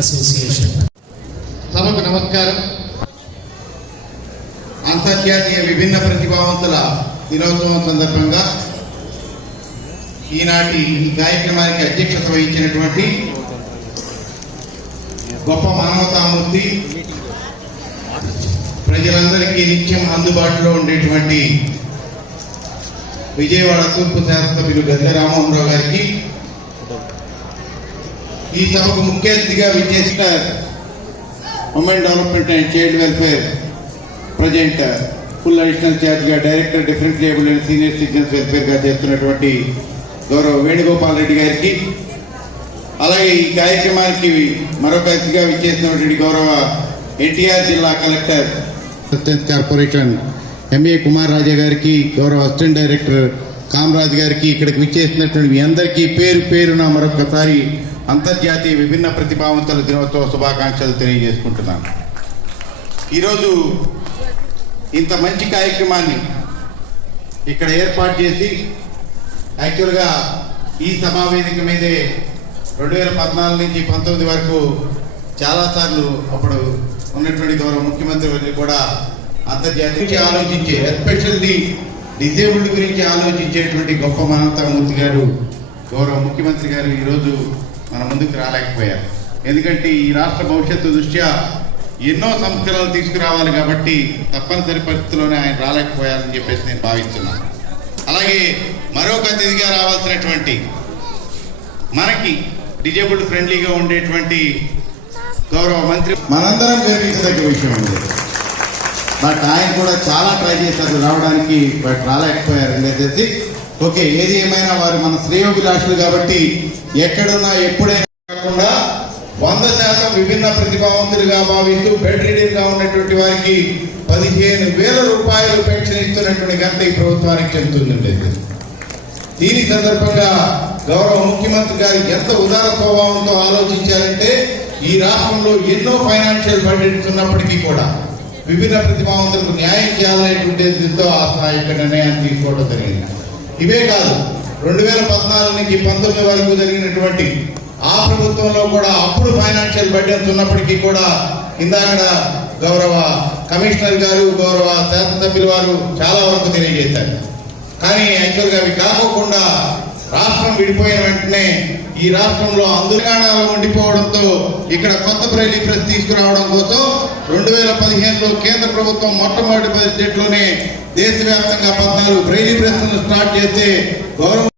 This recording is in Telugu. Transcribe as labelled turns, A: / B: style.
A: అసోసియేషన్
B: సభకు నమస్కారం. అంతర్జాతీయ విభిన్న ప్రతిభావంతుల దినోత్సవం సందర్భంగా ఈనాటి ఈ కార్యక్రమానికి అధ్యక్షత వహించినటువంటి గొప్ప మానవతామూర్తి ప్రజలందరికీ నిత్యం అందుబాటులో ఉండేటువంటి విజయవాడ తూర్పు శాసనసభ్యులు గద్దె రామ్మోహన్ రావు గారికి ఈ సభకు ముఖ్య అతిథిగా విచ్చేసిన women development and child welfare present full additional ఛార్జ్గా director differently లేబుల్ అండ్ సీనియర్ సిటిజన్స్ వెల్ఫేర్గా చేస్తున్నటువంటి గౌరవ వేణుగోపాల్ రెడ్డి గారికి అలాగే ఈ కార్యక్రమానికి మరొక అతిథిగా విచ్చేసినటువంటి గౌరవ ఎన్టీఆర్ జిల్లా collector corporation M A Kumar Raja గారికి గౌరవ అసిస్టెంట్ డైరెక్టర్ కామరాజ్ గారికి ఇక్కడికి విచ్చేసినటువంటి మీ అందరికీ పేరు పేరున మరొకసారి అంతర్జాతీయ విభిన్న ప్రతిభావంతుల దినోత్సవ శుభాకాంక్షలు తెలియజేసుకుంటున్నాను. ఈరోజు ఇంత మంచి కార్యక్రమాన్ని ఇక్కడ ఏర్పాటు చేసి యాక్చువల్గా ఈ సమావేశం మీదే రెండు వేల పద్నాలుగు నుంచి పంతొమ్మిది వరకు చాలాసార్లు అప్పుడు ఉన్నటువంటి గౌరవ ముఖ్యమంత్రి వారిని కూడా అంతర్జాతీయ ఆలోచించి ఆలోచించే ఎస్పెషల్లీ డిజేబుల్డ్ గురించి ఆలోచించేటువంటి గొప్ప మానవతామూర్తి గారు గౌరవ ముఖ్యమంత్రి గారు ఈరోజు మన ముందుకు రాలేకపోయారు. ఎందుకంటే ఈ రాష్ట్ర భవిష్యత్తు దృష్ట్యా ఎన్నో సంస్కరణలు తీసుకురావాలి కాబట్టి తప్పనిసరి పరిస్థితుల్లోనే ఆయన రాలేకపోయారని చెప్పేసి నేను భావిస్తున్నాను. అలాగే మరొక అతిథిగా రావాల్సినటువంటి మనకి డిజేబుల్డ్ ఫ్రెండ్లీగా ఉండేటువంటి గౌరవ మంత్రి మనందరం గర్వించదగ్గ విషయం అండి. బట్ ఆయన కూడా చాలా ట్రై చేశారు రావడానికి బట్ రాలేకపోయారు. అనేసి ఓకే ఏది ఏమైనా వారు మన శ్రేయోభిలాషులు కాబట్టి ఎక్కడున్నా ఎప్పుడైనా కాకుండా వంద శాతం విభిన్న ప్రతిభావంతులుగా భావిస్తూ బెడ్ రీడింగ్గా ఉన్నటువంటి వారికి పదిహేను వేల రూపాయలు పెన్షన్ ఇస్తున్నటువంటి ఘనత ఈ ప్రభుత్వానికి చెందుతుందండి దీని సందర్భంగా గౌరవ ముఖ్యమంత్రి గారు ఎంత ఉదార స్వభావంతో ఆలోచించారంటే ఈ రాష్ట్రంలో ఎన్నో ఫైనాన్షియల్ బడ్జెట్స్ ఉన్నప్పటికీ కూడా విభిన్న ప్రతిభావంతులకు న్యాయం చేయాలనేటువంటి దీంతో ఆ యొక్క నిర్ణయాన్ని తీసుకోవడం జరిగింది. ఇవే కాదు రెండు వేల పద్నాలుగు నుంచి పంతొమ్మిది వరకు జరిగినటువంటి ఆ ప్రభుత్వంలో కూడా అప్పుడు ఫైనాన్షియల్ బడ్జెట్ ఉన్నప్పటికీ కూడా ఇందాక గౌరవ కమిషనర్ గారు గౌరవ శాసనసభ్యుల వారు చాలా వరకు తెలియజేశారు. కానీ యాక్చువల్గా అవి కాకోకుండా రాష్ట్రం విడిపోయిన వెంటనే ఈ రాష్ట్రంలో తెలంగాణలో ఉండిపోవడంతో ఇక్కడ కొత్త ప్రైలీ ప్రెస్ తీసుకురావడం కోసం రెండు వేల పదిహేనులో కేంద్ర ప్రభుత్వం మొట్టమొదటి బడ్జెట్లోనే దేశవ్యాప్తంగా పద్నాలుగు బ్రైలీ ప్రెస్ను స్టార్ట్ చేస్తే గౌరవ